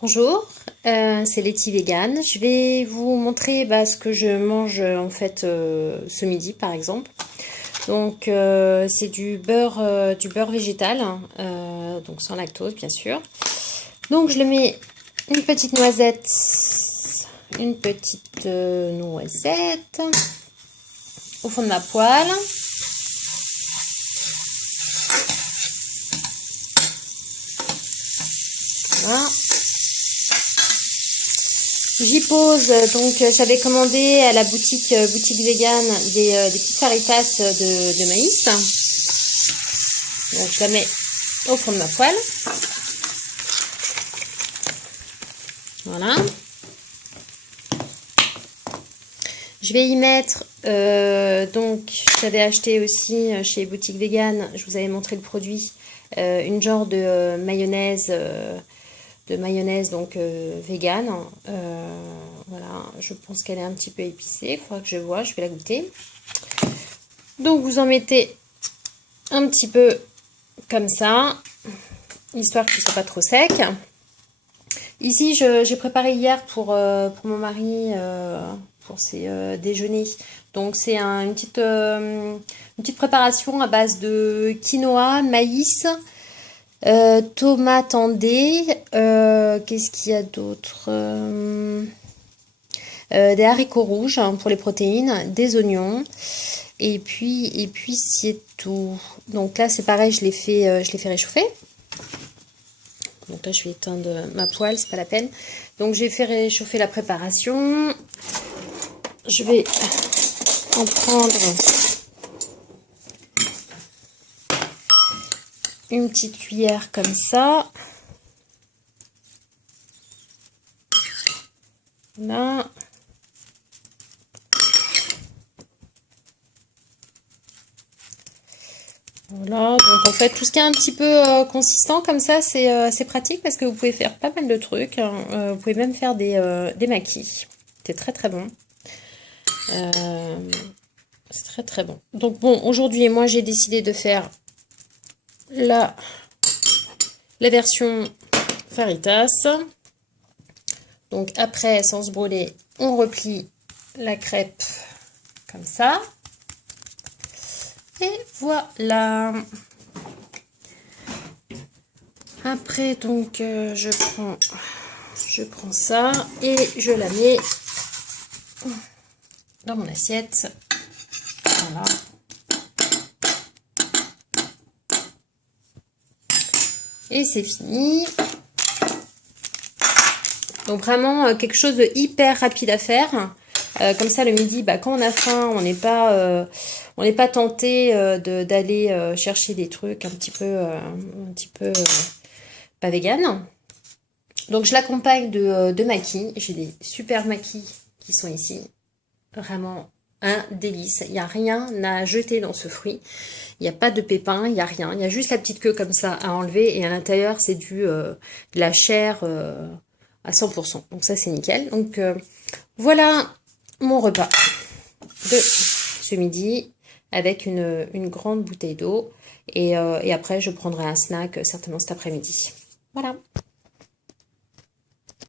Bonjour, c'est Letty Vegan. Je vais vous montrer ce que je mange en fait ce midi par exemple. Donc c'est du beurre végétal, donc sans lactose bien sûr. Donc je le mets une petite noisette au fond de ma poêle. Voilà. J'y pose, donc j'avais commandé à la boutique vegan des petites faritas de maïs. Donc je la mets au fond de ma poêle. Voilà. Je vais y mettre, donc j'avais acheté aussi chez boutique vegan, je vous avais montré le produit, une genre de mayonnaise donc vegan. Voilà, je pense qu'elle est un petit peu épicée, il faudra que je vois, je vais la goûter. Donc vous en mettez un petit peu comme ça, histoire qu'il ne soit pas trop sec. Ici, j'ai préparé hier pour mon mari, pour ses déjeuners. Donc c'est une petite préparation à base de quinoa, maïs, tomates en dés, qu'est-ce qu'il y a d'autre, des haricots rouges pour les protéines, des oignons, et puis c'est tout. Donc là c'est pareil, je l'ai fait réchauffer. Donc là je vais éteindre ma poêle, c'est pas la peine. Donc j'ai fait réchauffer la préparation. Je vais en prendre une petite cuillère comme ça. Là. Voilà, donc en fait tout ce qui est un petit peu consistant comme ça, c'est pratique parce que vous pouvez faire pas mal de trucs. Vous pouvez même faire des maquis. C'est très très bon. C'est très très bon. Donc bon, aujourd'hui moi j'ai décidé de faire la version faritas. Donc après, sans se brûler, on replie la crêpe comme ça. Et voilà. Après, donc, je prends ça et je la mets dans mon assiette. Voilà. Et c'est fini. Donc vraiment quelque chose de hyper rapide à faire. Comme ça le midi, quand on a faim, on n'est pas tenté d'aller chercher des trucs un petit peu pas vegan. Donc je l'accompagne de maquis. J'ai des super maquis qui sont ici. Vraiment un délice. Il n'y a rien à jeter dans ce fruit. Il n'y a pas de pépins, il n'y a rien. Il y a juste la petite queue comme ça à enlever. Et à l'intérieur, c'est de la chair à 100%. Donc ça, c'est nickel. Donc voilà mon repas de ce midi avec une grande bouteille d'eau. Et après, je prendrai un snack certainement cet après-midi. Voilà.